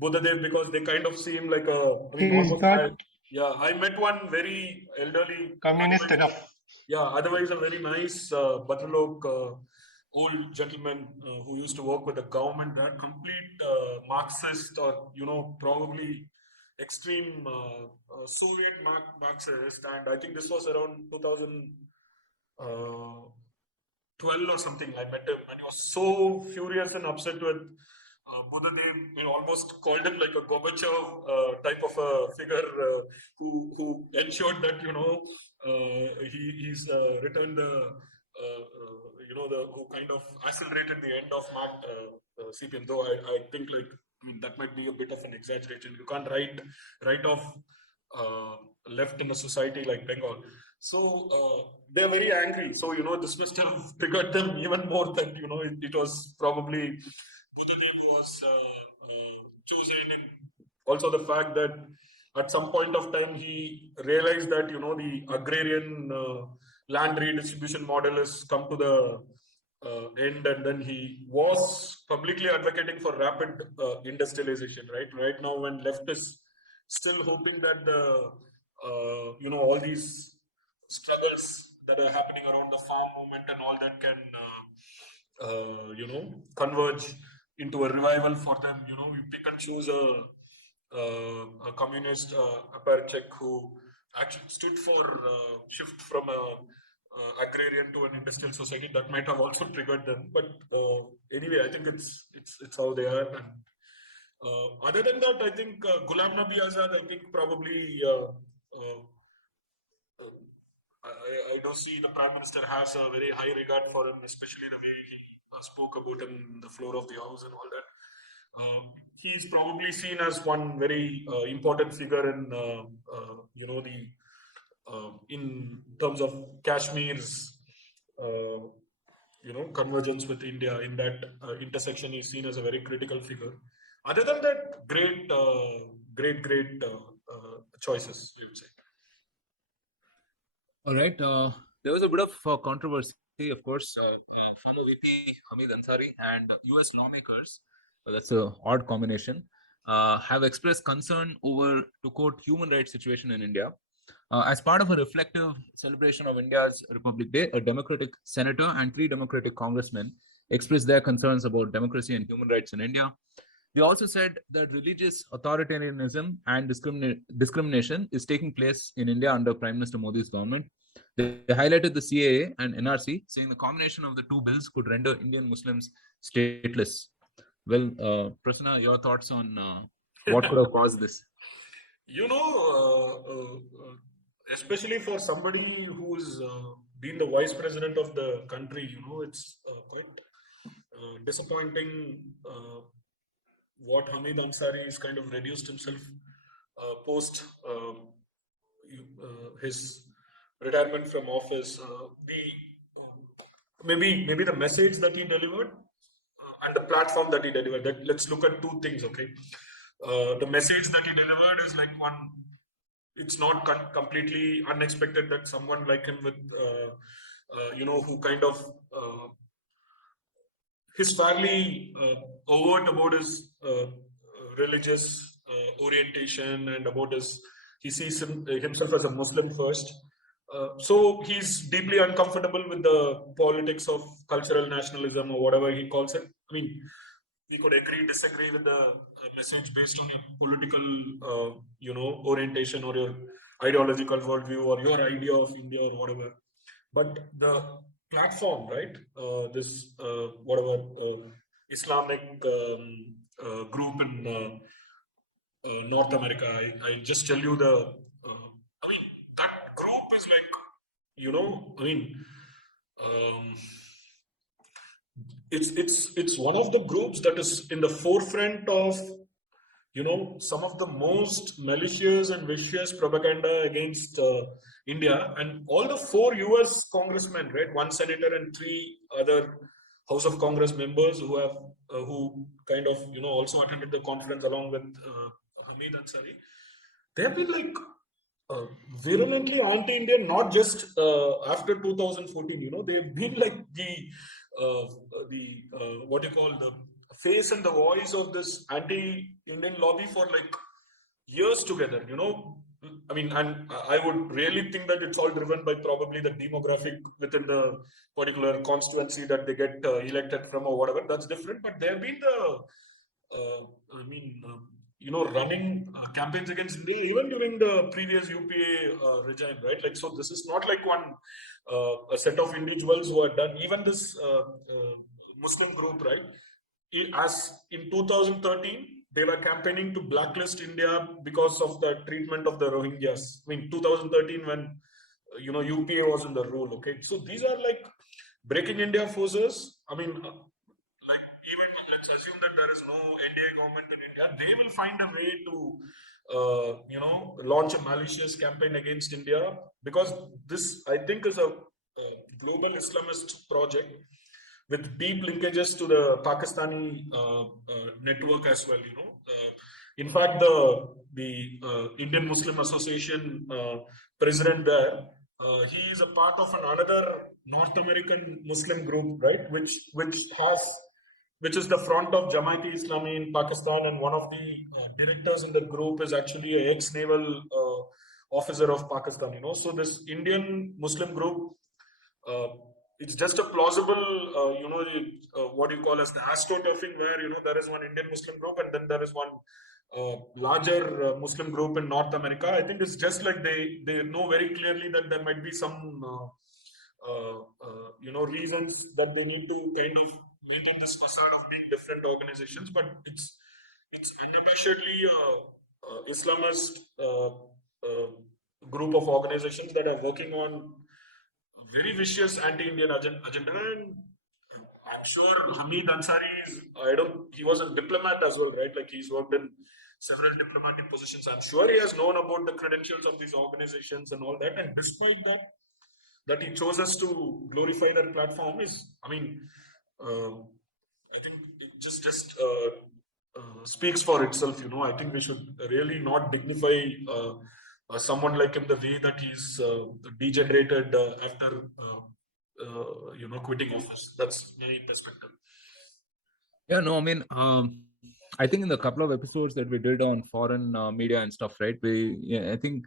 Buddhadev, because they kind of seem like I mean, He's almost, not I met one very elderly, communist otherwise, enough. otherwise a very nice butterlock old gentleman who used to work with the government, that complete Marxist, or probably extreme Soviet Marxist, and I think this was around 2012 or something. I met him, and he was so furious and upset with Buddhadev. Almost called him like a Gorbachev type of a figure, who ensured that he's returned the who kind of accelerated the end of CPM. Though I think, like, I mean, that might be a bit of an exaggeration. You can't write off left in a society like Bengal. So they're very angry. So this must have triggered them even more, that it was probably Buddhadev was chosen. And also the fact that at some point of time he realized that the agrarian land redistribution model has come to the end, and then he was publicly advocating for rapid industrialization. Right now, when left is still hoping that all these struggles that are happening around the farm movement and all that can converge into a revival for them. We pick and choose a communist Aparchek who actually stood for shift from a agrarian to an industrial society. That might have also triggered them, but anyway, I think it's how they are. And other than that, I think Ghulam Nabi Azad, I think probably I do see the Prime Minister has a very high regard for him, especially the way he spoke about him in the floor of the house and all that. He is probably seen as one very important figure in the in terms of Kashmir's convergence with India. In that intersection, he's seen as a very critical figure. Other than that, great choices, we would say. All right. There was a bit of controversy, of course. Former VP Hamid Ansari and US lawmakers, that's a odd combination, have expressed concern over, to quote, human rights situation in India. As part of a reflective celebration of India's Republic Day, a Democratic senator and 3 Democratic congressmen expressed their concerns about democracy and human rights in India. They also said that religious authoritarianism and discrimination is taking place in India under Prime Minister Modi's government. They highlighted the CAA and NRC, saying the combination of the 2 bills could render Indian Muslims stateless. Well, Prasanna, your thoughts on what could have caused this? Especially for somebody who's been the vice president of the country, it's quite disappointing what Hamid Ansari is kind of reduced himself post his retirement from office. Maybe the message that he delivered and the platform that he delivered. Let's look at 2 things, okay? The message that he delivered is like one. It's not completely unexpected that someone like him with, who kind of his fairly overt about his religious orientation, and about he sees himself as a Muslim first. So he's deeply uncomfortable with the politics of cultural nationalism, or whatever he calls it. I mean, we could agree, disagree with the message based on your political, orientation, or your ideological worldview, or your idea of India, or whatever. But the platform, right? This whatever Islamic group in North America. I just tell you I mean, that group is like, I mean, it's one of the groups that is in the forefront of some of the most malicious and vicious propaganda against India, and all the 4 US congressmen, right, 1 senator and 3 other House of Congress members who have who kind of also attended the conference along with Hamid Ansari. They have been like uh, virulently anti-Indian, not just after 2014. They've been like the what you call the face and the voice of this anti-Indian lobby for like years together. I mean, and I would really think that it's all driven by probably the demographic within the particular constituency that they get elected from or whatever. That's different, but they've been I mean, running campaigns against India even during the previous UPA regime, right? Like, so this is not like one a set of individuals who are done. Even this Muslim group, right? As in 2013, they were campaigning to blacklist India because of the treatment of the Rohingyas. I mean, 2013 when UPA was in the rule. Okay, so these are like breaking India forces. I mean, like even let's assume that there is no NDA government in India, they will find a way to launch a malicious campaign against India, because this, I think, is a global Islamist project with deep linkages to the Pakistani network as well. In fact, the Indian Muslim Association president there, he is a part of another North American Muslim group, right? Which is the front of Jamaat Islami in Pakistan, and one of the directors in the group is actually an ex-naval officer of Pakistan. So this Indian Muslim group, it's just a plausible, what you call as the astroturfing, where there is one Indian Muslim group and then there is one larger Muslim group in North America. I think it's just like they know very clearly that there might be some reasons that they need to kind of maintain this facade of being different organizations, but it's unabashedly Islamist group of organizations that are working on very vicious anti-Indian agenda. And I'm sure Hamid Ansari he was a diplomat as well, right? Like, he's worked in several diplomatic positions. I'm sure he has known about the credentials of these organizations and all that. And despite that he chose us to glorify their platform is, I mean, I think it just speaks for itself. I think we should really not dignify someone like him the way that he's degenerated after quitting office. That's my perspective. Yeah, no, I mean, I think in the couple of episodes that we did on foreign media and stuff, right? I think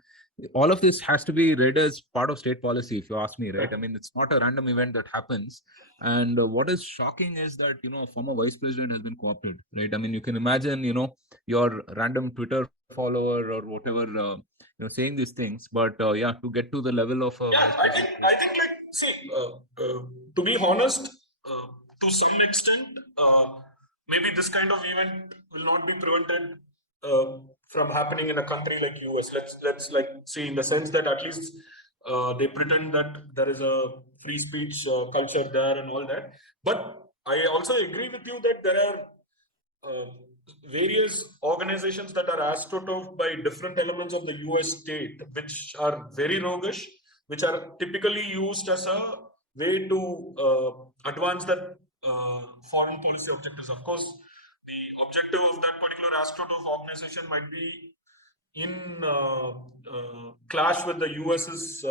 all of this has to be read as part of state policy, if you ask me, right? I mean, it's not a random event that happens. And what is shocking is that, a former vice president has been co-opted, right? I mean, you can imagine, your random Twitter follower or whatever, saying these things. But yeah, to get to the level of yeah, vice president. I think like, see, to be honest, to some extent, maybe this kind of event will not be prevented from happening in a country like US. Let's like see, in the sense that at least they pretend that there is a free speech culture there and all that. But I also agree with you that there are various organizations that are astroturfed by different elements of the US state, which are very roguish, which are typically used as a way to advance that foreign policy objectives. Of course, the objective of that particular astroturf organization might be in clash with the US's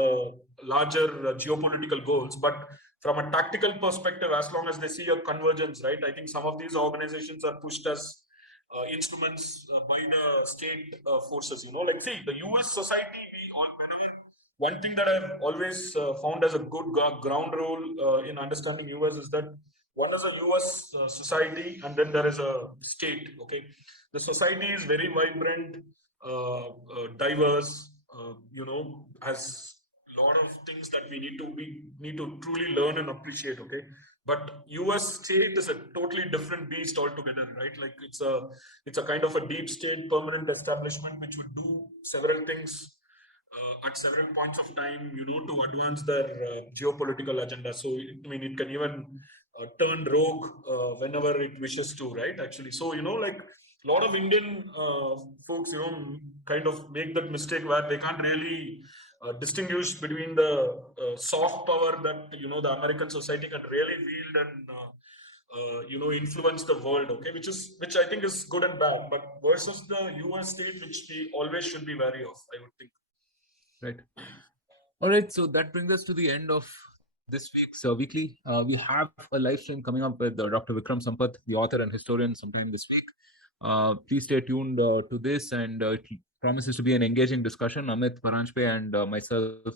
larger geopolitical goals, but from a tactical perspective, as long as they see a convergence, right? I think some of these organizations are pushed as instruments by the state forces. Like, see, the US society, one thing that I've always found as a good ground rule in understanding US is that one is a US society and then there is a state. Okay, the society is very vibrant, diverse, has a lot of things that we need to truly learn and appreciate. Okay, but US state is a totally different beast altogether, right? Like, it's a kind of a deep state permanent establishment which would do several things at several points of time, to advance their geopolitical agenda. So, I mean, it can even turn rogue whenever it wishes to, right? Actually, so like a lot of Indian folks, kind of make that mistake where they can't really distinguish between the soft power that the American society can really wield and influence the world, okay, which I think is good and bad, but versus the US state, which we always should be wary of, I would think. Right. All right, so that brings us to the end of this week's weekly. We have a live stream coming up with Dr. Vikram Sampath, the author and historian, sometime this week. Please stay tuned to this, and it promises to be an engaging discussion. Amit Paranjpe and myself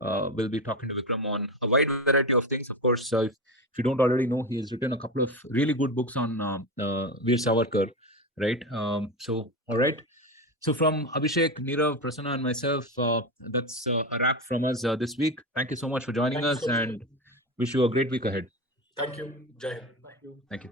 will be talking to Vikram on a wide variety of things. Of course, if you don't already know, he has written a couple of really good books on Veer Savarkar, right? All right. So from Abhishek, Nirav, Prasanna, and myself, that's a wrap from us this week. Thank you so much for joining Thank you us, so much. and wish you a great week ahead. Thank you. Jai Hind. Thank you.